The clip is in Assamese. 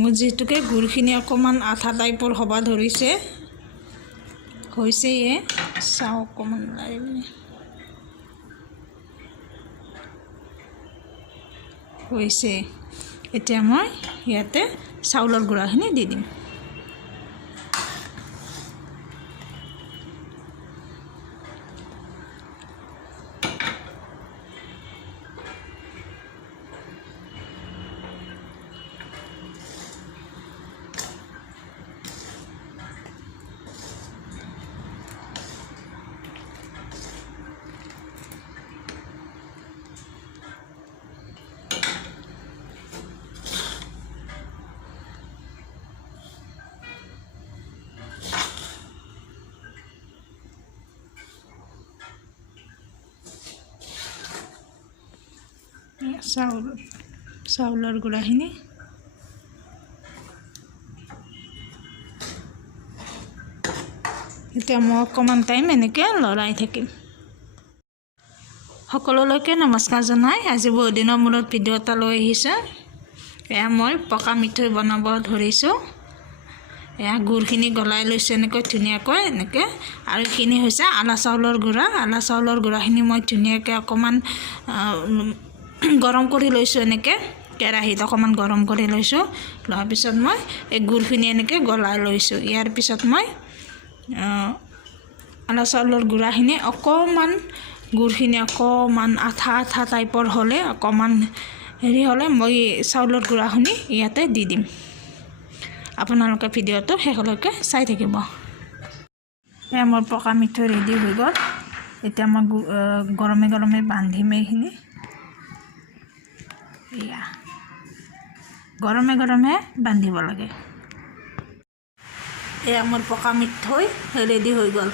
মোৰ যিহেতুকে গুড়খিনি অকণমান আঠা টাইপৰ হ'ব ধৰিছে, হৈছেয়ে, চাওঁ অকণমান হৈছে। এতিয়া মই ইয়াতে চাউলৰ গুড়াখিনি দি দিম। চাউলৰ গুড়াখিনি এতিয়া মই অকণমান টাইম এনেকৈ লৰাই থাকিম। সকলোলৈকে নমস্কাৰ জনাই আজি বহুদিনৰ মূৰত ভিডিঅ' এটা লৈ আহিছোঁ। এয়া মই পকা মিঠৈ বনাব ধৰিছোঁ। এয়া গুড়খিনি গলাই লৈছোঁ এনেকৈ ধুনীয়াকৈ এনেকৈ, আৰু এইখিনি হৈছে আলা চাউলৰ গুড়া। আলা চাউলৰ গুড়াখিনি মই ধুনীয়াকৈ অকণমান গৰম কৰি লৈছোঁ, এনেকৈ কেৰাহীত অকণমান গৰম কৰি লৈছোঁ। লোৱাৰ পিছত মই এই গুড়খিনি এনেকৈ গলাই লৈছোঁ। ইয়াৰ পিছত মই আলা চাউলৰ গুড়াখিনি গুড়খিনি অকণমান আঠা আঠা টাইপৰ হ'লে, অকণমান হেৰি হ'লে মই চাউলৰ গুড়াখিনি ইয়াতে দি দিম। আপোনালোকে ভিডিঅ'টো শেষলৈকে চাই থাকিব। এয়া মোৰ পকা মিঠৈ ৰেডি হৈ গ'ল। এতিয়া মই গৰমে গৰমে বান্ধিম এইখিনি। এয়া গৰমে গৰমে বান্ধিব লাগে। এয়া মোৰ পকা মিঠৈ ৰেডি হৈ গ'ল।